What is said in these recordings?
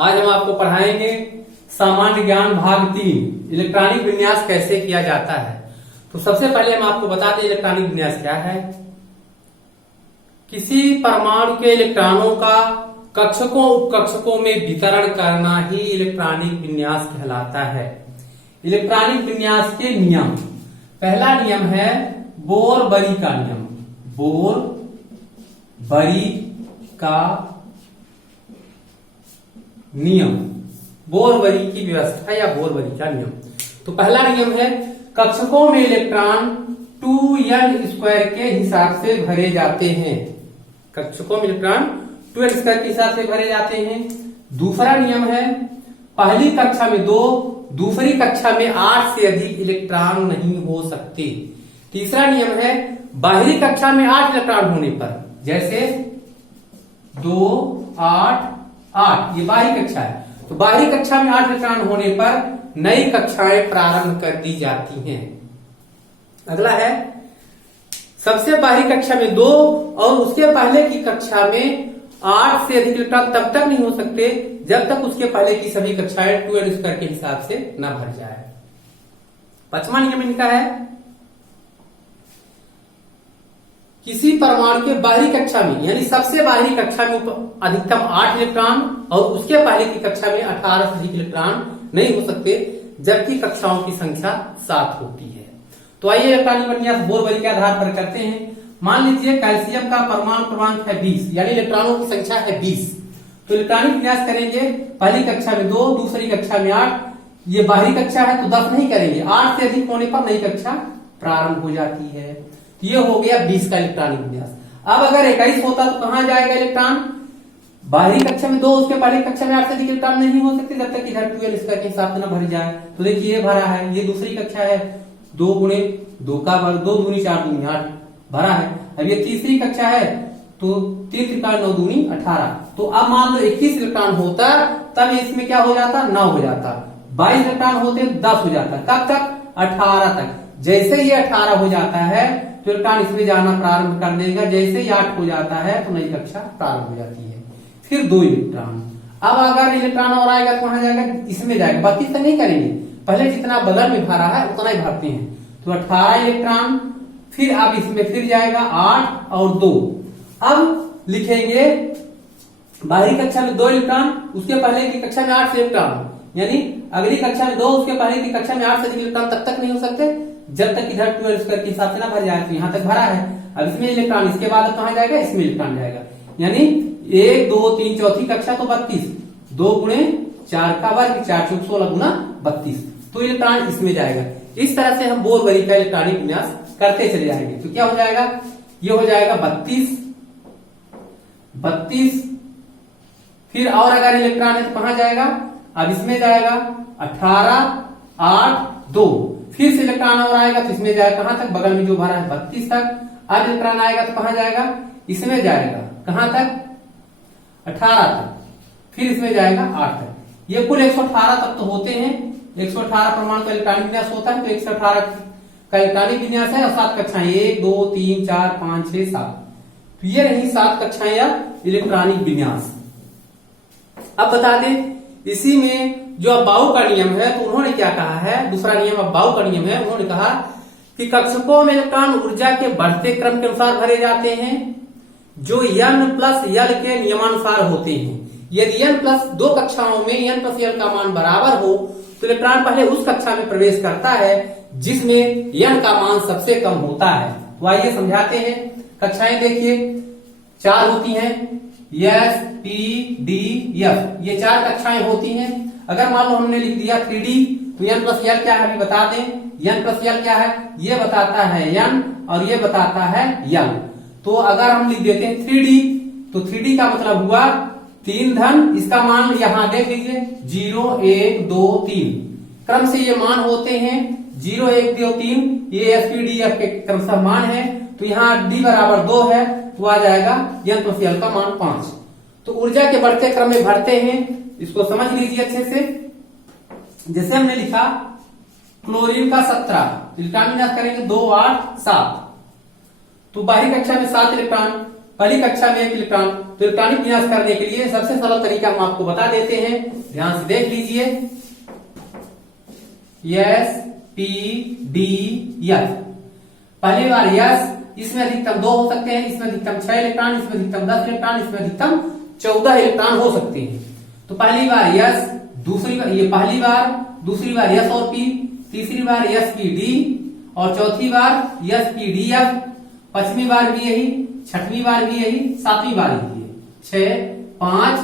आज हम आपको पढ़ाएंगे सामान्य ज्ञान भाग 3 इलेक्ट्रॉनिक विन्यास कैसे किया जाता है। तो सबसे पहले हम आपको बता दें इलेक्ट्रॉनिक विन्यास क्या है। किसी परमाणु के इलेक्ट्रॉनों का कक्षकों उपकक्षकों में वितरण करना ही इलेक्ट्रॉनिक विन्यास कहलाता है। इलेक्ट्रॉनिक विन्यास के नियम, पहला नियम है बोर-बरी का नियम। बोर-बरी का नियम, बोर-बरी की व्यवस्था या बोर-बरी का नियम। तो पहला नियम है कक्षकों में इलेक्ट्रॉन 2n² के हिसाब से भरे जाते हैं। कक्षकों में इलेक्ट्रॉन 2n² के हिसाब से भरे जाते हैं। दूसरा नियम है पहली कक्षा में 2, दूसरी कक्षा में 8 से अधिक इलेक्ट्रॉन नहीं हो सकते। तीसरा नियम है बाहरी कक्षा में 8 इलेक्ट्रॉन होने पर, जैसे 2, 8, 8 ये बाहरी कक्षा है, तो बाहरी कक्षा में 8 इलेक्ट्रॉन होने पर नई कक्षाएं प्रारंभ कर दी जाती हैं। अगला है सबसे बाहरी कक्षा में 2 और उसके पहले की कक्षा में 8 से अधिक इलेक्ट्रॉन तब तक नहीं हो सकते जब तक उसके पहले की सभी कक्षाएं 2n² के हिसाब से न भर जाए। पांचवा नियम इनका है किसी परमाणु के बाहरी कक्षा में यानी सबसे बाहरी कक्षा में अधिकतम 8 इलेक्ट्रॉन और उसके पहले की कक्षा में 18 से अधिक इलेक्ट्रॉन नहीं हो सकते जबकि कक्षाओं की संख्या 7 होती है। तो आइए इलेक्ट्रॉनिक विन्यास बोर-बरी के आधार पर करते हैं। मान लीजिए कैल्शियम का परमाणु क्रमांक है 20 यानी इलेक्ट्रॉनों की संख्या है 20। तो इलेक्ट्रॉनिक विन्यास करेंगे पहली कक्षा में 2, दूसरी कक्षा में 8, ये बाहरी कक्षा है तो 10 नहीं करेंगे, 8 से अधिक होने पर नई कक्षा प्रारंभ हो जाती है। तो ये हो गया 20 का इलेक्ट्रॉनिक विन्यास। अब अगर 21 होता तो कहां जाएगा इलेक्ट्रॉन? बाहरी कक्षा में 2, उसके पहले कक्षा में 8 से अधिक इलेक्ट्रॉन नहीं हो सकते जब तक इधर 12 के हिसाब से न भर जाए। तो देखिए ये भरा है, ये दूसरी कक्षा है, 2 गुणे 2 का वर्ग, 2 दूनी 4 दूनी 8 भरा है। अब ये तीसरी कक्षा है तो 3 त्रिका 9 दूनी 18। तो अब मान लो 21 इलेक्ट्रॉन होता तब इसमें क्या हो जाता? 9 हो जाता। 22 इलेक्ट्रॉन होते 10 हो जाता। कब तक? 18 तक। जैसे ये 18 हो जाता है तो इलेक्ट्रॉन इसमें जाना प्रारंभ कर देगा। जैसे ही 8 हो जाता है तो नई कक्षा प्रारंभ हो जाती है। फिर 2 इलेक्ट्रॉन। अब अगर इलेक्ट्रॉन और आएगा तो कहां जाएगा? इसमें जाएगा। 32 तक नहीं करेंगे, पहले जितना बगल में भरा है उतना ही भरते हैं। तो 18 इलेक्ट्रॉन, फिर अब इसमें फिर जाएगा 8 और 2। अब लिखेंगे बाहरी कक्षा में 2 इलेक्ट्रॉन, उसके पहले की कक्षा में 8 इलेक्ट्रॉन, यानी अगली कक्षा में 2, उसके पहले की कक्षा में 8 से अधिक इलेक्ट्रॉन तब तक नहीं हो सकते जब तक इधर 12² के हिसाब से ना भर जाए। तो यहां तक भरा है। अब इसमें इलेक्ट्रॉन, इसके बाद कहां जाएगा? इसमें इलेक्ट्रॉन जाएगा। यानी 1, 2, 3 चौथी कक्षा तो 32, 2 गुणे 4 का वर्ग, 4 चौक 16 गुना 32। तो इलेक्ट्रॉन इसमें जाएगा। इस तरह से हम बोर-बरी का इलेक्ट्रॉनिक विन्यास करते चले जाएंगे। तो क्या हो जाएगा? ये हो जाएगा 32, फिर और अगर इलेक्ट्रॉन है तो कहां जाएगा? अब इसमें जाएगा 18, 8, 2, फिर से इलेक्ट्रॉन और आएगा तो इसमें जाएगा कहां तक? बगल में जो भरा है 32 तक। अब इलेक्ट्रॉन आएगा तो कहां जाएगा? इसमें जाएगा। कहां तक? 18 तक। फिर इसमें जाएगा 8 तक। ये कुल 118 तक तो होते हैं। 118 परमाणु का इलेक्ट्रॉनिक विन्यास होता है। तो 118 का इलेक्ट्रॉनिक विन्यास है और 7 कक्षाएं, 1, 2, 3, 4, 5, 6, 7। तो ये रही 7 कक्षाएं या इलेक्ट्रॉनिक विन्यास। अब बता दें इसी में जो अबाउ का नियम है तो उन्होंने क्या कहा है? दूसरा नियम अबाउ का नियम है। उन्होंने कहा कि कक्षकों में इलेक्ट्रॉन ऊर्जा के बढ़ते क्रम के अनुसार भरे जाते हैं जो n+l के नियमानुसार होते हैं। यदि n+2 कक्षाओं में n+l का मान बराबर हो तो इलेक्ट्रॉन पहले उस कक्षा में प्रवेश करता है जिसमें n का मान सबसे कम होता है। तो आइए समझाते हैं। कक्षाएं देखिए 4 होती हैं, S, P, D, F, ये 4 कक्षाएं होती हैं। अगर मान लो हमने लिख दिया 3D तो n+l क्या है अभी बता दें। n+l क्या है? ये बताता है n और ये बताता है l। तो अगर हम लिख देते हैं 3D तो 3D का मतलब हुआ 3 धन, इसका मान यहां देख लीजिए 0, 1, 2, 3 क्रम से ये मान होते हैं। 0, 1, 2, 3 ये SPDF के क्रमशः मान है। तो यहाँ D बराबर 2 है तो आ जाएगा n+l का मान 5। तो ऊर्जा के बढ़ते क्रम में भरते हैं, इसको समझ लीजिए अच्छे से। जैसे हमने लिखा क्लोरीन का 17 इलेक्ट्रॉन विन्यास करेंगे 2, 8, 7। तो बाहरी कक्षा में 7 इलेक्ट्रॉन, पहली कक्षा में 1 इलेक्ट्रॉन। तो इलेक्ट्रॉनिक विन्यास करने के लिए सबसे सरल तरीका हम आपको बता देते हैं, ध्यान से देख लीजिए। S P D F, पहली बार S, इसमें अधिकतम 2 हो सकते हैं, इसमें अधिकतम 6 इलेक्ट्रॉन, इसमें अधिकतम 10 इलेक्ट्रॉन, इसमें अधिकतम 14 इलेक्ट्रॉन हो सकते हैं। तो पहली बार S, दूसरी बार ये पहली बार, दूसरी बार S और P, तीसरी बार S P D और चौथी बार S P D F, पांचवी बार भी यही, छठवीं बार भी यही, सातवीं बार भी यही। 6 5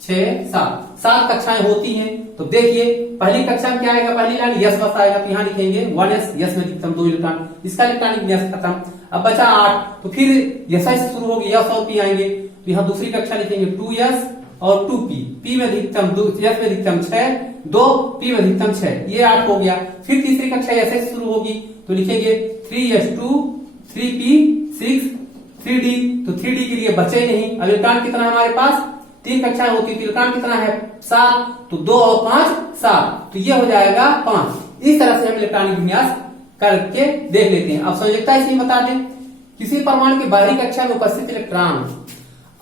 6 7 7 कक्षाएं होती हैं। तो देखिए पहली कक्षा में क्या आएगा, पहली लाइन यस बस आएगा, तो यहां लिखेंगे 1s, यस में अधिकतम 2 इलेक्ट्रॉन, इसका इलेक्ट्रॉनिक विन्यास खत्म। अब बचा 8, तो फिर यस से शुरू होगी, यस और पी आएंगे, तो यहां दूसरी कक्षा लिखेंगे 2s और 2p, p में अधिकतम 2, s में अधिकतम 6, 2 p में अधिकतम 6, ये 8 हो गया। फिर तीसरी कक्षा ऐसे शुरू होगी, तो लिखेंगे 3s2 3p 6 3d, तो 3d के लिए बचे ही नहीं। अब इलेक्ट्रॉन कितना है हमारे पास, 3 कक्षाएं होती है, इलेक्ट्रॉन कितना है 7, तो 2 और 5 7, तो ये हो जाएगा 5। इस तरह से हम इलेक्ट्रॉनिक विन्यास करके देख लेते हैं। अब संयोजकता इसमें बता दें, किसी परमाणु की बाहरी कक्षा में उपस्थित इलेक्ट्रॉन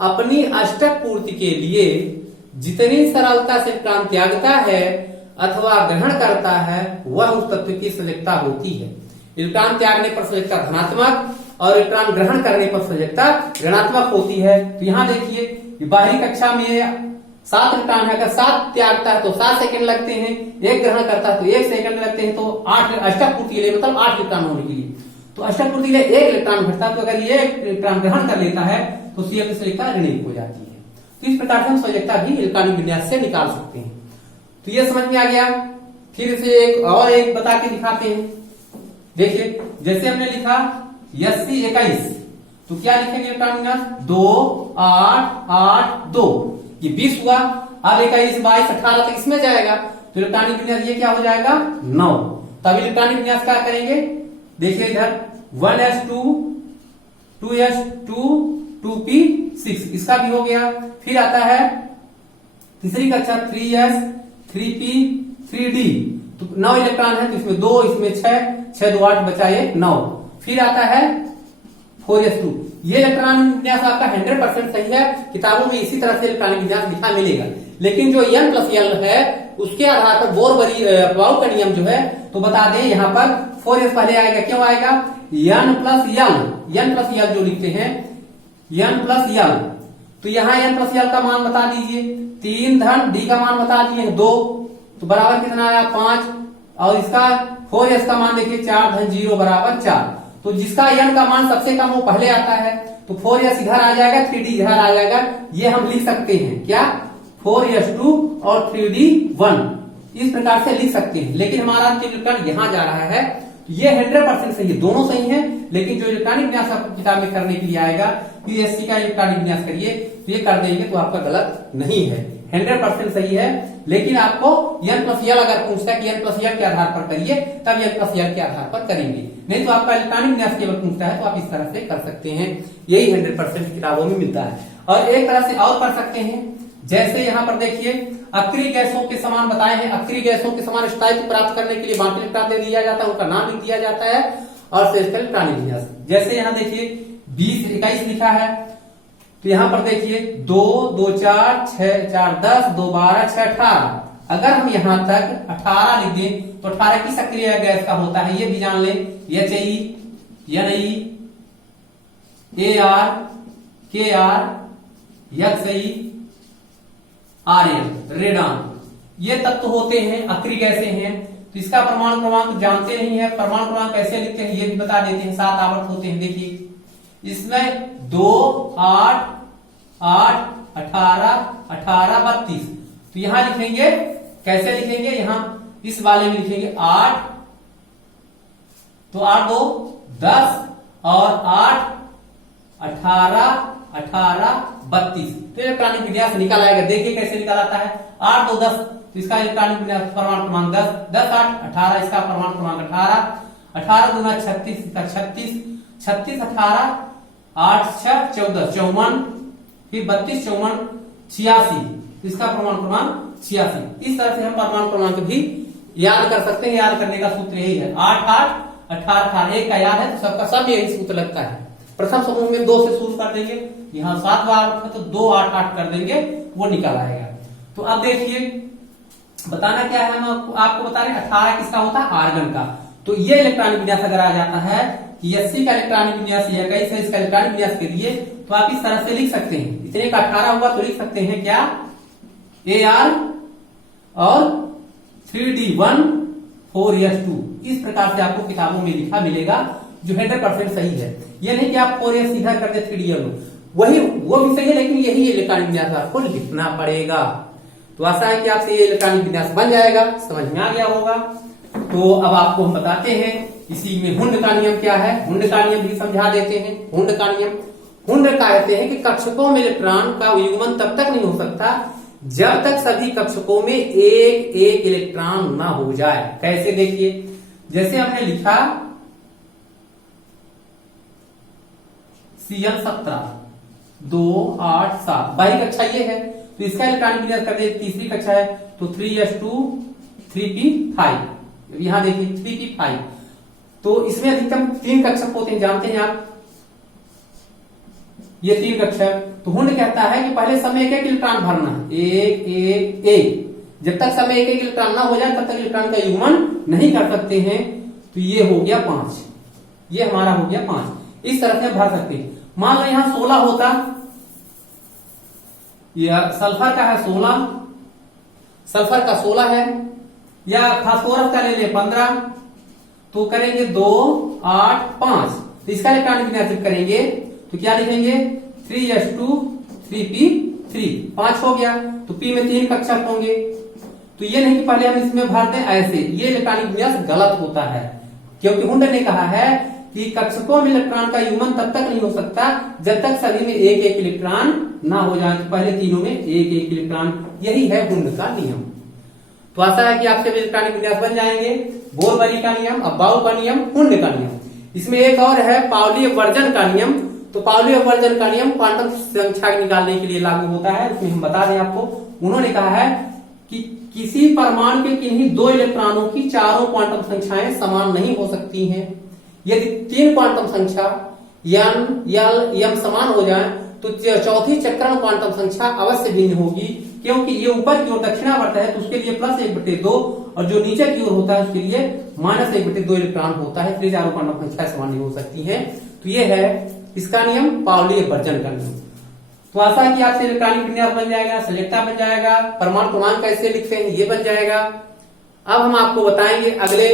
अपनी अष्टक पूर्ति के लिए जितनी सरलता से इलेक्ट्रॉन त्यागता है अथवा ग्रहण करता है, वह उस तत्व की संयोजकता होती है। इलेक्ट्रॉन त्यागने पर संयोजकता धनात्मक और इलेक्ट्रॉन ग्रहण करने पर संयोजकता ऋणात्मक होती है। तो यहाँ देखिए बाहरी कक्षा में 7 इलेक्ट्रॉन है, अगर 7 त्यागता है तो 7 सेकंड लगते हैं, 1 ग्रहण करता है तो 1 सेकंड लगते हैं, तो 8 अष्टक पूर्ति के लिए मतलब 8 इलेक्ट्रॉन होने के लिए, तो अष्टक पूर्ति के लिए 1 इलेक्ट्रॉन घटता है, तो अगर ये 1 इलेक्ट्रॉन ग्रहण कर लेता है तो CF की संयोजकता ऋणात्मक हो जाती है। तो इस प्रकार से हम संयोजकता भी इलेक्ट्रॉनिक विन्यास से निकाल सकते हैं। तो ये समझ में आ गया। फिर इसे एक बता के दिखाते हैं। देखिए जैसे हमने लिखा SC21, तो क्या लिखेंगे इलेक्ट्रॉनिक विन्यास 2 8 8 2, ये 20 हुआ। अब 21 22 18 तक इसमें जाएगा, तो इलेक्ट्रॉनिक विन्यास ये क्या हो जाएगा 9। तब इलेक्ट्रॉनिक विन्यास क्या करेंगे, देखिए इधर 1s2 2s2 2p6, इसका भी हो गया। फिर आता है तीसरी कक्षा 3s 3p 3d, तो 9 इलेक्ट्रॉन है, तो इसमें 2 इसमें 6 2 8 बचा ये 9। फिर आता है 4s2, ये इलेक्ट्रॉनिक विन्यास आपका 100% सही है, किताबों में इसी तरह से इलेक्ट्रॉनिक विन्यास लिखा मिलेगा। लेकिन जो n+l है उसके आधार पर बोर-बरी-पाउ का नियम जो है, तो बता दें यहाँ पर 4s पहले आएगा, क्यों आएगा n+l जो लिखते हैं n+l, तो यहाँ n+l का मान बता दीजिए, 3 धन d का मान बता दिए 2, तो बराबर कितना आया 5, और इसका 4s का मान देखिए 4 धन 0 बराबर 4, तो जिसका n का मान सबसे कम वो पहले आता है, तो 4s इधर आ जाएगा, 3d इधर आ जाएगा। ये हम लिख सकते हैं क्या 4s2 और 3d1, इस प्रकार से लिख सकते हैं। लेकिन हमारा इलेक्ट्रॉन यहां जा रहा है, तो ये 100% सही है, दोनों सही है। लेकिन जो इलेक्ट्रॉनिक विन्यास आपको किताब में करने के लिए आएगा कि SC का इलेक्ट्रॉनिक विन्यास करिए, तो ये कर देंगे तो आपका गलत नहीं है, 100% सही है। लेकिन आपको n+l अगर पूछता है कि n+l के आधार पर करिए, तब n+l के आधार पर करेंगे, नहीं तो आपका इलेक्ट्रॉनिक विन्यास केवल पूछता है तो आप इस तरह से कर सकते हैं। यही 100% किताबों में मिलता है। और एक तरह से और कर सकते हैं, जैसे यहाँ पर देखिए अक्रिय गैसों के समान बताए हैं, अक्रिय गैसों के समान स्थायित्व प्राप्त करने के लिए बाकी इलेक्ट्रॉन दे दिया जाता है, उनका नाम लिख दिया जाता है और फिर इलेक्ट्रॉनिक विन्यास। जैसे यहाँ देखिए 20 21 लिखा है, तो यहाँ पर देखिए 2 2 4 6 4 10 2 12 6 18, अगर हम यहाँ तक 18 लिख दें तो 18 किस अक्रिय गैस का होता है ये भी जान लें, HE NE AR KR XE RN radon, ये तत्व होते हैं, अक्रिय गैसें हैं। तो इसका परमाणु क्रमांक जानते नहीं है, परमाणु क्रमांक कैसे लिखते हैं ये भी बता देते हैं। 7 आवर्त होते हैं, देखिए इसमें 2 8 8 18 18 32, तो यहां लिखेंगे कैसे लिखेंगे, यहां इस वाले में लिखेंगे 8, तो 8 2 10 और 8 18 18 32, तो इलेक्ट्रॉनिक विन्यास निकाल आएगा। देखिए कैसे निकाल आता है, 8 2 10, तो इसका इलेक्ट्रॉनिक विन्यास परमाणु क्रमांक 10 10 8 18, इसका परमाणु क्रमांक 18 18 दूना 36, इसका 36 36 18 8 6 14 54, फिर 32 54 86, इसका परमाणु क्रमांक 86। इस तरह से हम परमाणु क्रमांक भी याद कर सकते हैं। याद करने का सूत्र यही है, 8 8 18 18, एक का याद है तो सबका सब यही सूत्र लगता है। प्रथम समूह में 2 से शुरू कर देंगे, यहाँ 7 बार है तो 2 8 8 कर देंगे, वो निकल आएगा। तो अब देखिए बताना क्या है, हम आपको बता रहे हैं 18 किसका होता है, आर्गन का। तो ये इलेक्ट्रॉनिक विन्यास अगर आ जाता है कि 80 का इलेक्ट्रॉनिक विन्यास या 21 है इसका इलेक्ट्रॉनिक विन्यास के लिए, तो आप इस तरह से लिख सकते हैं, इतने का 18 हुआ तो लिख सकते हैं क्या, AR और 3D1 4S2। इस प्रकार से आपको किताबों में लिखा मिलेगा, जो 100% सही है। ये नहीं कि आप 4S सीधा कर दे 3D1, वही वो भी सही है, लेकिन यही इलेक्ट्रॉनिक विन्यास आपको लिखना पड़ेगा। तो आशा है कि आपसे ये इलेक्ट्रॉनिक विन्यास बन जाएगा, समझ में आ गया होगा। तो अब आपको हम बताते हैं इसी में हुंड का नियम क्या है, हुंड का नियम भी समझा देते हैं। हुंड का नियम, हुंड कहते हैं कि कक्षकों में इलेक्ट्रॉन का युग्मन तब तक नहीं हो सकता जब तक सभी कक्षकों में एक एक इलेक्ट्रॉन ना हो जाए। कैसे, देखिए जैसे हमने लिखा Cl17 2 8 7 बाहरी कक्षा ये है, तो इसका इलेक्ट्रॉनिक विन्यास कर दे, तीसरी कक्षा है तो 3s2 3p5, यहां देखिए 3p5। तो इसमें अधिकतम 3 कक्षक होते हैं, जानते हैं आप, ये 3 कक्षक। तो हुंड कहता है कि पहले समय एक एक इलेक्ट्रॉन भरना, एक एक एक, जब तक समय एक एक इलेक्ट्रॉन ना हो जाए तब तक इलेक्ट्रॉन का युग्मन नहीं कर सकते हैं। तो ये हो गया 5, ये हमारा हो गया 5, इस तरह से भर सकते हैं। मान लो यहां 16 होता, यह सल्फर का है 16, सल्फर का 16 है, या फास्फोरस का ले ले 15, तो करेंगे 2 8 5, तो इसका इलेक्ट्रॉनिक विन्यास करेंगे तो क्या लिखेंगे 3s2 3p3, 5 हो गया। तो p में 3 कक्षक होंगे, तो ये नहीं कि पहले हम इसमें भर दें ऐसे, ये इलेक्ट्रॉनिक विन्यास गलत होता है, क्योंकि हुंड ने कहा है कि कक्षकों में इलेक्ट्रॉन का युग्मन तब तक नहीं हो सकता जब तक सभी में एक एक इलेक्ट्रॉन ना हो जाए, तो पहले तीनों में एक एक इलेक्ट्रॉन, यही है हुंड का नियम। तो आशा है कि आपसे इलेक्ट्रॉनिक विन्यास बन जाएंगे। बोर-बरी का नियम, अब बाउ का नियम, हुंड का नियम। इसमें एक और है पाउली अपवर्जन का नियम। तो पाउली अपवर्जन का नियम क्वांटम संख्या निकालने के लिए लागू होता है। उसमें हम बता दें आपको, उन्होंने कहा है कि किसी परमाणु के किन्हीं 2 इलेक्ट्रॉनों की चारों क्वांटम संख्याएं समान नहीं हो सकती हैं। यदि 3 क्वांटम संख्या n, l, m समान हो जाए तो चौथी चक्रण क्वांटम संख्या अवश्य भिन्न होगी, क्योंकि ये ऊपर की ओर दक्षिणावर्त है तो उसके लिए +1/2 और जो नीचे की ओर होता है उसके लिए -1/2 इलेक्ट्रॉन होता है, इसलिए चारों क्वांटम संख्या समान नहीं हो सकती हैं। तो ये है इसका नियम, पाउली अपवर्जन का नियम। तो आशा है कि आपसे इलेक्ट्रॉनिक विन्यास बन जाएगा, सेलेक्टा बन जाएगा, परमाणु क्रमांक कैसे लिखते हैं ये बन जाएगा। अब हम आपको बताएंगे अगले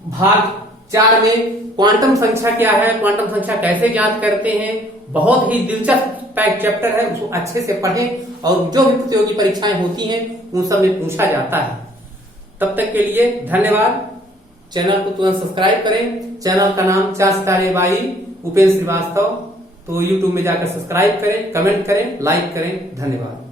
भाग 4 में क्वांटम संख्या क्या है, क्वांटम संख्या कैसे ज्ञात करते हैं। बहुत ही दिलचस्प चैप्टर है, उसको अच्छे से पढ़ें और जो भी प्रतियोगी परीक्षाएं होती हैं उन सब में पूछा जाता है। तब तक के लिए धन्यवाद। चैनल को तुरंत सब्सक्राइब करें। चैनल का नाम 4 सितारे बाई उपेंद्र श्रीवास्तव। तो यूट्यूब में जाकर सब्सक्राइब करें, कमेंट करें, लाइक करें। धन्यवाद।